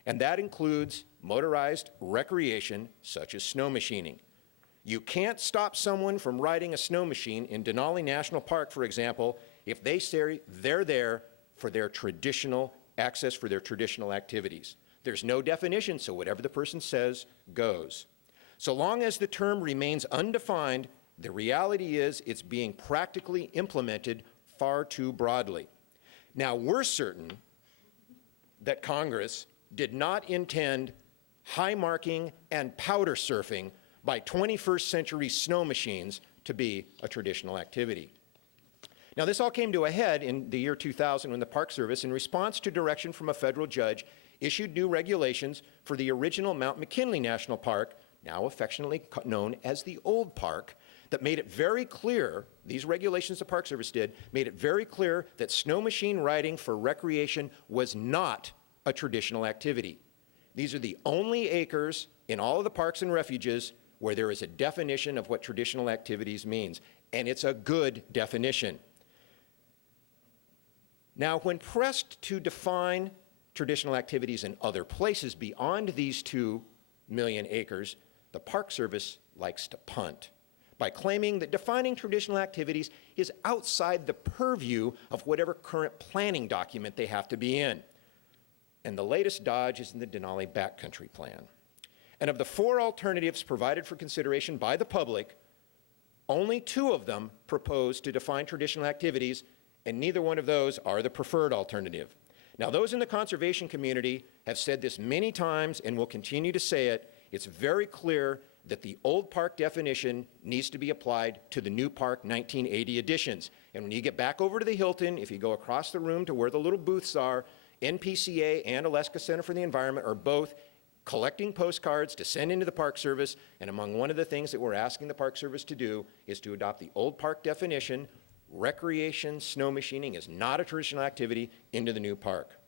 And that includes motorized recreation, such as snow machining. You can't stop someone from riding a snow machine in Denali National Park, for example, if they say they're there for their traditional access for their traditional activities. There's no definition, so whatever the person says goes. So long as the term remains undefined, the reality is it's being practically implemented far too broadly. Now, we're certain that Congress did not intend high marking and powder surfing by 21st century snow machines to be a traditional activity. Now, this all came to a head in the year 2000 when the Park Service, in response to direction from a federal judge, issued new regulations for the original Mount McKinley National Park, now affectionately known as the Old Park, that made it very clear, these regulations the Park Service did, made it very clear that snow machine riding for recreation was not a traditional activity. These are the only acres in all of the parks and refuges where there is a definition of what traditional activities means, and it's a good definition. Now, when pressed to define traditional activities in other places beyond these 2 million acres, the Park Service likes to punt. by claiming that defining traditional activities is outside the purview of whatever current planning document they have to be in. And the latest dodge is in the Denali Backcountry Plan. And of the 4 alternatives provided for consideration by the public, only 2 of them propose to define traditional activities, and neither one of those are the preferred alternative. Now, those in the conservation community have said this many times and will continue to say it. It's very clear that the old park definition needs to be applied to the new park 1980 additions. And when you get back over to the Hilton, if you go across the room to where the little booths are, NPCA and Alaska Center for the Environment are both collecting postcards to send into the Park Service, and among one of the things that we're asking the Park Service to do is to adopt the old park definition. Recreation, snow machining is not a traditional activity into the new park.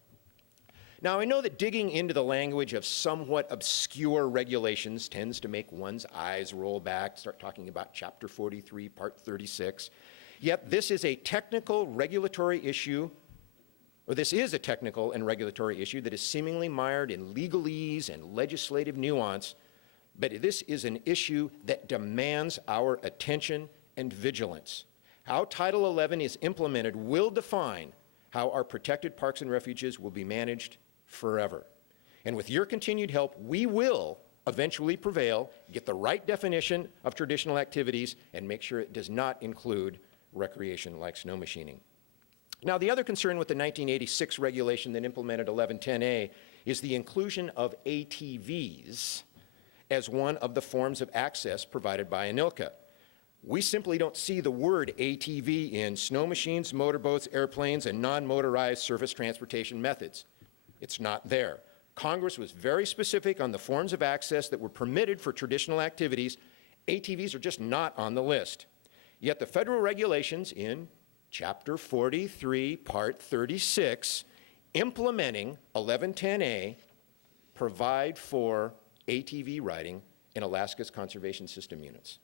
Now, I know that digging into the language of somewhat obscure regulations tends to make one's eyes roll back, start talking about Chapter 43, Part 36. Yet this is a technical regulatory issue, or this is a technical and regulatory issue that is seemingly mired in legalese and legislative nuance, but this is an issue that demands our attention and vigilance. How Title 11 is implemented will define how our protected parks and refuges will be managed forever. And with your continued help, we will eventually prevail, get the right definition of traditional activities, and make sure it does not include recreation like snow machining. Now, the other concern with the 1986 regulation that implemented 1110A is the inclusion of ATVs as one of the forms of access provided by ANILCA. We simply don't see the word ATV in snow machines, motorboats, airplanes, and non-motorized surface transportation methods. It's not there. Congress was very specific on the forms of access that were permitted for traditional activities. ATVs are just not on the list. Yet the federal regulations in Chapter 43, Part 36, implementing 1110A, provide for ATV riding in Alaska's conservation system units.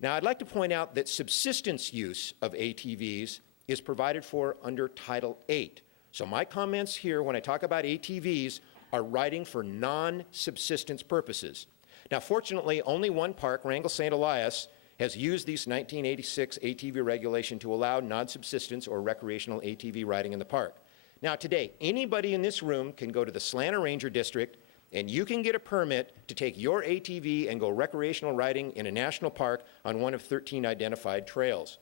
Now, I'd like to point out that subsistence use of ATVs is provided for under Title 8. So my comments here when I talk about ATVs are riding for non-subsistence purposes. Now, fortunately, only one park, Wrangell St. Elias, has used this 1986 ATV regulation to allow non-subsistence or recreational ATV riding in the park. Now, today, anybody in this room can go to the Slanter Ranger District and you can get a permit to take your ATV and go recreational riding in a national park on one of 13 identified trails.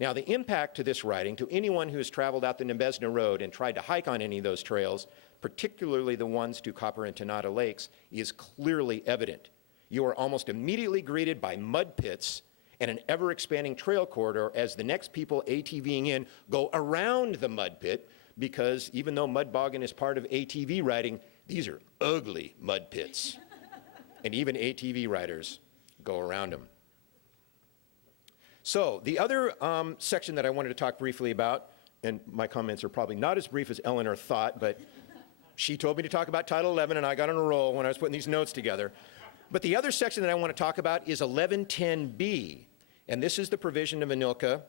Now, the impact to this riding, to anyone who has traveled out the Nebezna Road and tried to hike on any of those trails, particularly the ones to Copper and Tanata Lakes, is clearly evident. You are almost immediately greeted by mud pits and an ever-expanding trail corridor as the next people ATVing in go around the mud pit, because even though mud bogging is part of ATV riding, these are ugly mud pits. And even ATV riders go around them. So the other section that I wanted to talk briefly about, and my comments are probably not as brief as Eleanor thought, but she told me to talk about Title 11 and I got on a roll when I was putting these notes together. But the other section that I want to talk about is 1110B, and this is the provision of ANILCA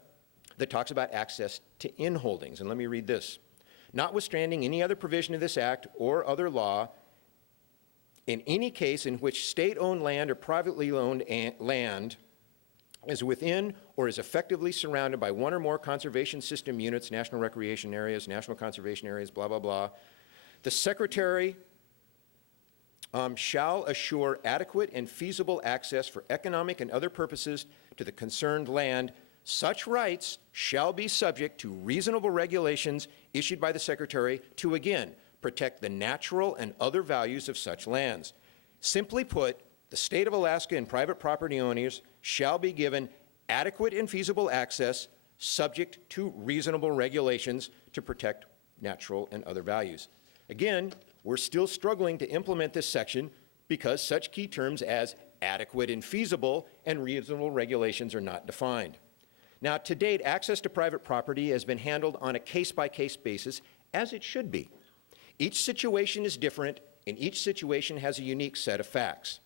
that talks about access to in-holdings. And let me read this. Notwithstanding any other provision of this act or other law, in any case in which state-owned land or privately owned land is within or is effectively surrounded by one or more conservation system units, national recreation areas, national conservation areas, blah, blah, blah, the Secretary shall assure adequate and feasible access for economic and other purposes to the concerned land. Such rights shall be subject to reasonable regulations issued by the Secretary to, again, protect the natural and other values of such lands. Simply put, the state of Alaska and private property owners shall be given adequate and feasible access subject to reasonable regulations to protect natural and other values. Again, we're still struggling to implement this section because such key terms as adequate and feasible and reasonable regulations are not defined. Now, to date, access to private property has been handled on a case-by-case basis, as it should be. Each situation is different, and each situation has a unique set of facts.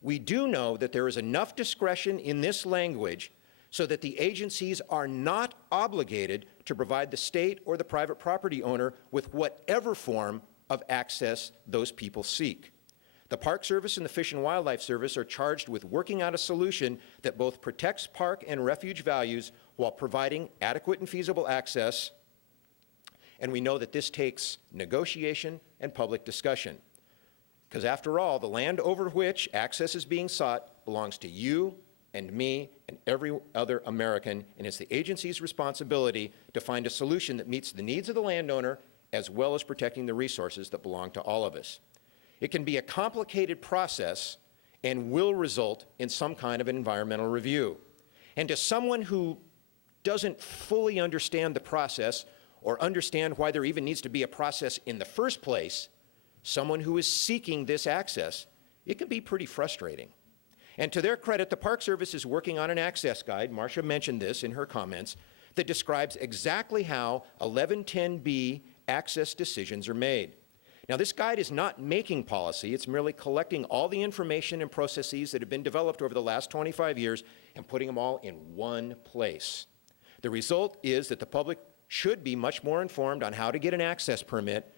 We do know that there is enough discretion in this language so that the agencies are not obligated to provide the state or the private property owner with whatever form of access those people seek. The Park Service and the Fish and Wildlife Service are charged with working out a solution that both protects park and refuge values while providing adequate and feasible access. And we know that this takes negotiation and public discussion. Because after all, the land over which access is being sought belongs to you and me and every other American, and it's the agency's responsibility to find a solution that meets the needs of the landowner as well as protecting the resources that belong to all of us. It can be a complicated process and will result in some kind of an environmental review. And to someone who doesn't fully understand the process or understand why there even needs to be a process in the first place, someone who is seeking this access, it can be pretty frustrating. And to their credit, the Park Service is working on an access guide, Marcia mentioned this in her comments, that describes exactly how 1110B access decisions are made. Now, this guide is not making policy, it's merely collecting all the information and processes that have been developed over the last 25 years and putting them all in one place. The result is that the public should be much more informed on how to get an access permit,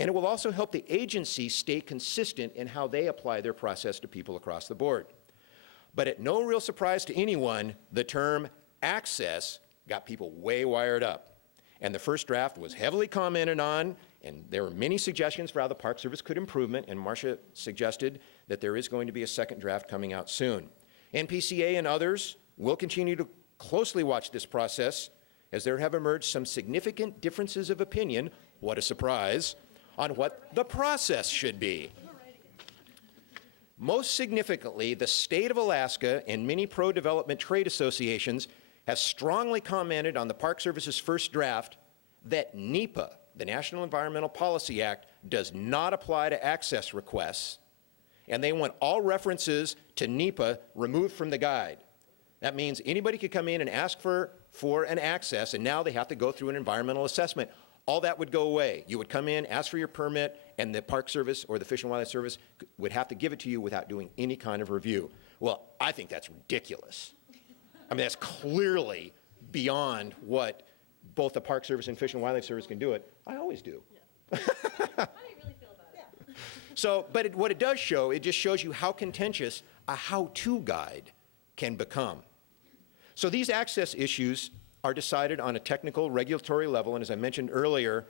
and it will also help the agency stay consistent in how they apply their process to people across the board. But at no real surprise to anyone, the term access got people way wired up. And the first draft was heavily commented on, and there were many suggestions for how the Park Service could improve it, and Marcia suggested that there is going to be a second draft coming out soon. NPCA and others will continue to closely watch this process as there have emerged some significant differences of opinion, what a surprise, on what the process should be. Most significantly, the state of Alaska and many pro-development trade associations have strongly commented on the Park Service's first draft that NEPA, the National Environmental Policy Act, does not apply to access requests, and they want all references to NEPA removed from the guide. That means anybody could come in and ask for an access, and now they have to go through an environmental assessment. All that would go away. You would come in, ask for your permit, and the Park Service or the Fish and Wildlife Service would have to give it to you without doing any kind of review. Well, I think that's ridiculous. I mean, that's clearly beyond what both the Park Service and Fish and Wildlife Service can do it. I always do. Yeah. How do you really feel about it? So, but what it does show, it just shows you how contentious a how-to guide can become. So these access issues are decided on a technical regulatory level, and as I mentioned earlier,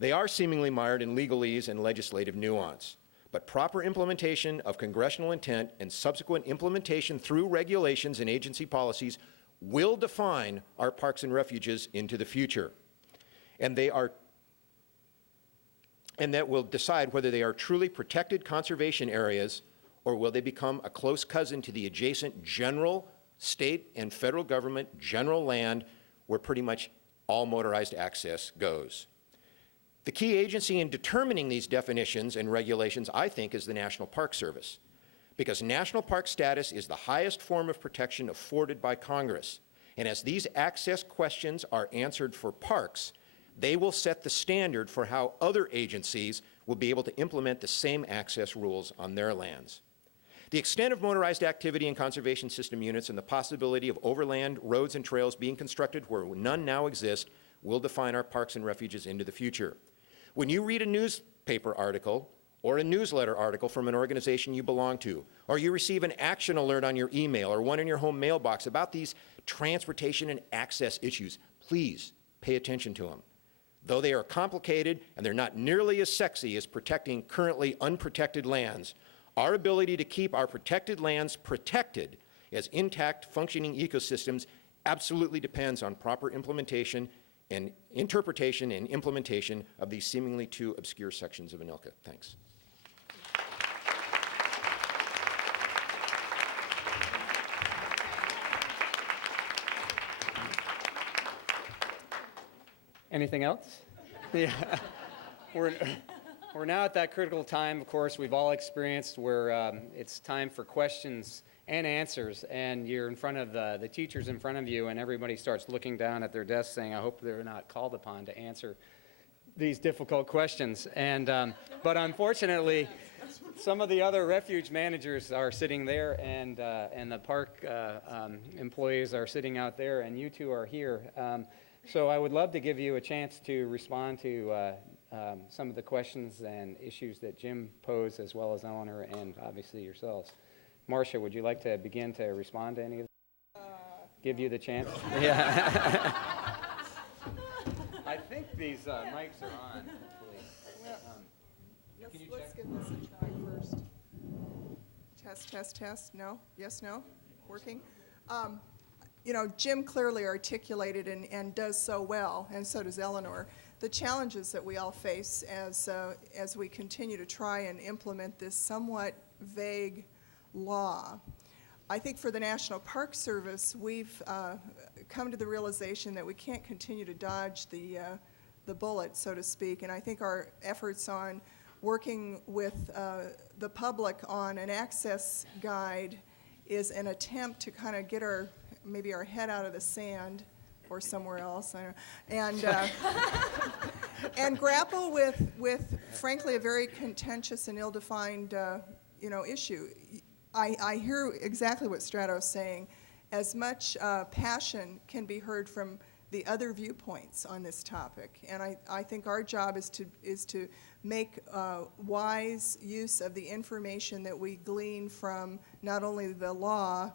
they are seemingly mired in legalese and legislative nuance. But proper implementation of congressional intent and subsequent implementation through regulations and agency policies will define our parks and refuges into the future. And that will decide whether they are truly protected conservation areas or will they become a close cousin to the adjacent general state and federal government general land where pretty much all motorized access goes. The key agency in determining these definitions and regulations, I think, is the National Park Service, because national park status is the highest form of protection afforded by Congress. And as these access questions are answered for parks, they will set the standard for how other agencies will be able to implement the same access rules on their lands. The extent of motorized activity in conservation system units and the possibility of overland roads and trails being constructed where none now exist will define our parks and refuges into the future. When you read a newspaper article or a newsletter article from an organization you belong to, or you receive an action alert on your email or one in your home mailbox about these transportation and access issues, please pay attention to them. Though they are complicated and they're not nearly as sexy as protecting currently unprotected lands, our ability to keep our protected lands protected as intact, functioning ecosystems absolutely depends on proper implementation and interpretation and implementation of these seemingly too obscure sections of ANILCA. Thanks. Anything else? Yeah. We're now at that critical time, of course, we've all experienced where it's time for questions and answers, and you're in front of the teachers in front of you, and everybody starts looking down at their desk saying, I hope they're not called upon to answer these difficult questions. And but unfortunately, some of the other refuge managers are sitting there, and the park employees are sitting out there, and you two are here. So I would love to give you a chance to respond to some of the questions and issues that Jim posed, as well as Eleanor and obviously yourselves. Marcia, would you like to begin to respond to any of give you the chance? Yeah. I think these mics are on, hopefully. Can you Let's check? give this a try first. Test, test, test. No? Yes, no? Working? You know, Jim clearly articulated and does so well, and so does Eleanor, the challenges that we all face as we continue to try and implement this somewhat vague law. I think for the National Park Service, we've come to the realization that we can't continue to dodge the bullet, so to speak, and I think our efforts on working with the public on an access guide is an attempt to kind of get maybe our head out of the sand or somewhere else, I don't know, and grapple with frankly a very contentious and ill-defined issue. I hear exactly what Strato's saying. As much passion can be heard from the other viewpoints on this topic, and I think our job is to make wise use of the information that we glean from not only the law.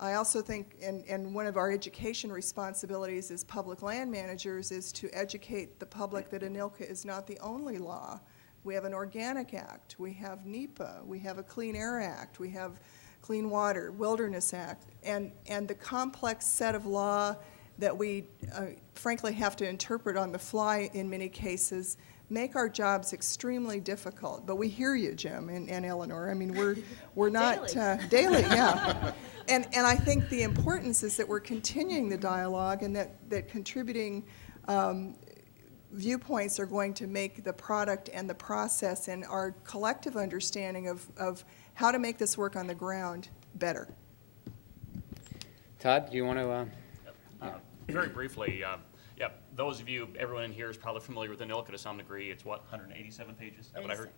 I also think, and one of our education responsibilities as public land managers is to educate the public that ANILCA is not the only law. We have an Organic Act, we have NEPA, we have a Clean Air Act, we have Clean Water, Wilderness Act, and the complex set of law that we frankly have to interpret on the fly in many cases make our jobs extremely difficult. But we hear you, Jim and Eleanor. I mean, we're not daily, yeah. And I think the importance is that we're continuing the dialogue and that contributing viewpoints are going to make the product and the process and our collective understanding of how to make this work on the ground better. Todd, do you want to? Very briefly, those of you, everyone in here is probably familiar with ANILCA to some degree. It's what, 187 pages? Is that what I heard?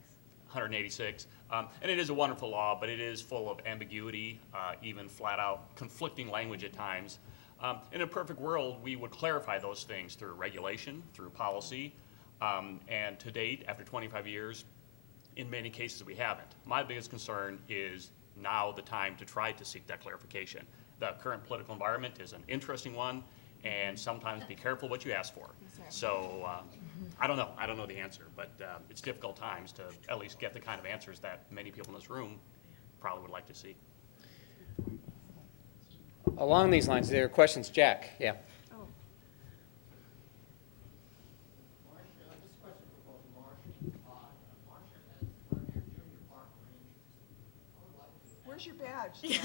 186. And it is a wonderful law, but it is full of ambiguity, even flat out conflicting language at times. In a perfect world, we would clarify those things through regulation, through policy, and to date, after 25 years, in many cases we haven't. My biggest concern is now the time to try to seek that clarification. The current political environment is an interesting one, and sometimes be careful what you ask for. Exactly. So I don't know the answer, but it's difficult times to at least get the kind of answers that many people in this room probably would like to see. Along these lines, there are questions. Jack, yeah. Where's your badge?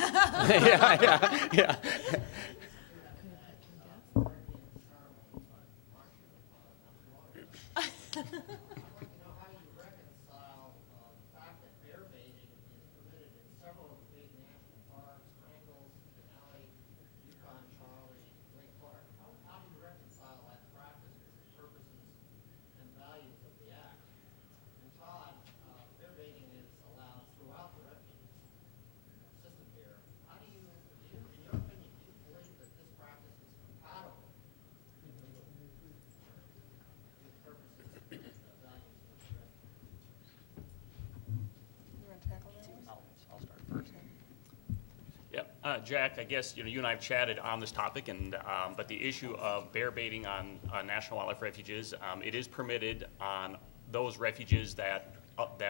yeah. Jack, I guess you and I have chatted on this topic, and but the issue of bear baiting on national wildlife refuges, it is permitted on those refuges that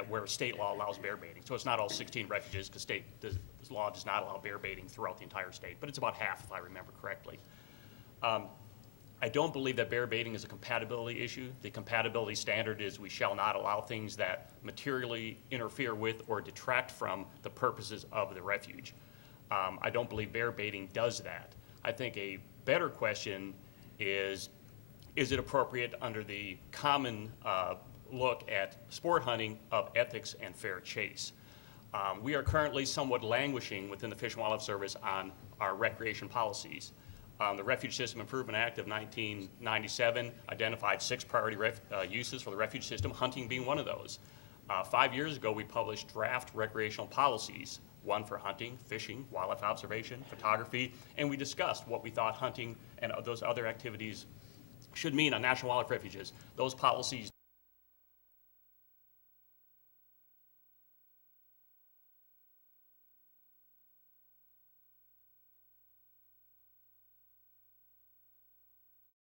where state law allows bear baiting. So it's not all 16 refuges, because this law does not allow bear baiting throughout the entire state, but it's about half, if I remember correctly. I don't believe that bear baiting is a compatibility issue. The compatibility standard is we shall not allow things that materially interfere with or detract from the purposes of the refuge. I don't believe bear baiting does that. I think a better question is it appropriate under the common look at sport hunting of ethics and fair chase? We are currently somewhat languishing within the Fish and Wildlife Service on our recreation policies. The Refuge System Improvement Act of 1997 identified 6 priority uses for the refuge system, hunting being one of those. 5 years ago, we published draft recreational policies, one for hunting, fishing, wildlife observation, photography, and we discussed what we thought hunting and those other activities should mean on national wildlife refuges. Those policies